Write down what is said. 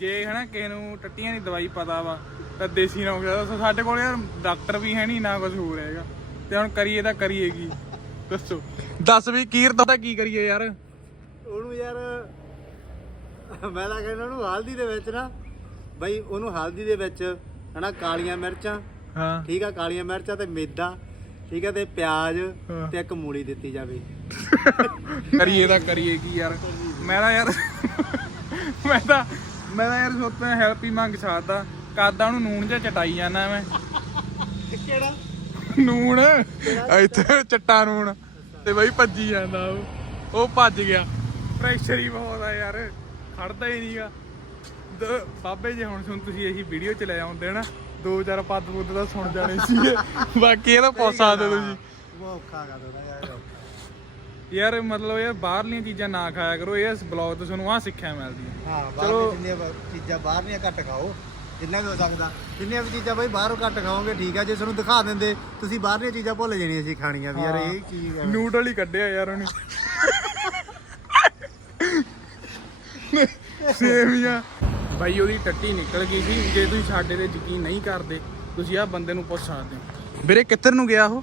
ਜੇ ਹਨਾ ਕਿਸੇ ਨੂੰ ਟੱਟੀਆਂ ਦੀ ਦਵਾਈ ਪਤਾ ਵਾ ਤਾਂ ਦੇਸੀ ਨਾ ਹੋ ਸਾਡੇ ਕੋਲ ਯਾਰ ਡਾਕਟਰ ਵੀ ਹੈ ਨਹੀਂ ਨਾ ਕੁਝ ਹੋ ਹੈਗਾ। ਤੇ ਹੁਣ ਕਰੀਏ ਤਾਂ ਕਰੀਏ ਕੀ ਦੱਸੋ। ਦੱਸ ਵੀ ਕੀਰਤ ਦਾ ਕੀ ਕਰੀਏ ਯਾਰ? ਉਹਨੂੰ ਯਾਰ ਮੈਂ ਤਾਂ ਕਹਿੰਦਾ ਉਹਨੂੰ ਹਲਦੀ ਦੇ ਵਿੱਚ ਨਾ ਬਈ ਉਹਨੂੰ ਹਲਦੀ ਦੇ ਵਿੱਚ ਹਨਾ ਕਾਲੀਆਂ ਮਿਰਚਾਂ ਹਾਂ। ਠੀਕ ਆ ਕਾਲੀਆਂ ਮਿਰਚਾਂ ਤੇ ਮੈਦਾ ਠੀਕ ਆ ਤੇ ਪਿਆਜ਼। ਤੇ ਇੱਕ ਮੂਲੀ ਦਿੱਤੀ ਜਾਵੇ। ਕਰੀਏ ਤਾਂ ਕਰੀਏ ਕੀ ਯਾਰ। ਮੈਂ ਤਾਂ ਯਾਰ ਮੈਂ ਤਾਂ ਮੈਂ ਤਾਂ ਯਾਰ ਸੋਚਦਾ ਹੈਲਪ ਹੀ ਮੰਗ ਸਕਦਾ। ਕਾਦਾ ਉਹਨੂੰ ਨੂਣ ਜਿਹਾ ਚਟਾਈ ਜਾਂਦਾ ਮੈਂ। ਕਿਹੜਾ? ਨੂਣ? ਇੱਥੇ ਚਿੱਟਾ ਨੂਣ। ਤੇ ਬਈ ਭੱਜੀ ਜਾਂਦਾ ਉਹ। ਉਹ ਭੱਜ ਗਿਆ। ਪ੍ਰੈਸ਼ਰ ਹੀ ਬਹੁਤ ਆ ਯਾਰ। ਖੜਦਾ ਹੀ ਨਹੀਂਗਾ ਬਾਬੇ ਜੇ ਹੁਣ ਸੁਣ ਤੁਸੀਂ ਇਹੀ ਵੀਡੀਓ ਚ ਲੈ ਆਉਂਦੇ ਨਾ। ਦੋ ਚਾਰ ਪੱਦ ਪੁੱਦ ਦਾ ਸੁਣ ਜਾਣੇ ਸੀਗੇ। ਬਾਕੀ ਇਹ ਤਾਂ ਪੁੱਛ ਸਕਦੇ ਤੁਸੀਂ ਉਹ ਔਖਾ ਕਰ ਯਾਰ ਯਾਰ ਮਤਲਬ ਯਾਰ ਬਾਹਰਲੀਆਂ ਚੀਜ਼ਾਂ ਨਾ ਖਾਇਆ ਕਰੋ ਇਹ ਬਲੌਗ ਤੋਂ ਤੁਹਾਨੂੰ ਆ ਸਿੱਖਿਆ ਮਿਲਦੀ ਹੈ। ਹਾਂ ਚਲੋ। ਬਾਹਰ ਜਿੰਨੀਆਂ ਬ- ਚੀਜ਼ਾਂ ਬਾਹਰਲੀਆਂ ਘੱਟ ਖਾਓ ਜਿੰਨਾ ਵੀ ਹੋ ਸਕਦਾ। ਜਿੰਨੀਆਂ ਵੀ ਚੀਜ਼ਾਂ ਬਈ ਬਾਹਰੋਂ ਘੱਟ ਖਾਓਗੇ ਠੀਕ ਆ ਜੇ ਤੁਹਾਨੂੰ ਦਿਖਾ ਦਿੰਦੇ ਤੁਸੀਂ ਬਾਹਰਲੀਆਂ ਚੀਜ਼ਾਂ ਭੁੱਲ ਜਾਣੀਆਂ ਸੀ ਖਾਣੀਆਂ ਵੀ ਯਾਰ ਇਹ ਚੀਜ਼ ਆ। ਨੂਡਲ ਹੀ ਕੱਢਿਆ ਯਾਰ ਉਹਨੇ। ਸੇਵੀਆਂ। ਬਾਈ ਉਹਦੀ ਟੱਟੀ ਨਿਕਲ ਗਈ ਸੀ ਜੇ ਤੁਸੀਂ ਸਾਡੇ ਤੇ ਯਕੀਨ ਨਹੀਂ ਕਰਦੇ ਤੁਸੀਂ ਆਹ ਬੰਦੇ ਨੂੰ ਪੁੱਛ ਸਕਦੇ ਹੋ। ਵੀਰੇ ਕਿੱਧਰ ਨੂੰ ਗਿਆ ਉਹ?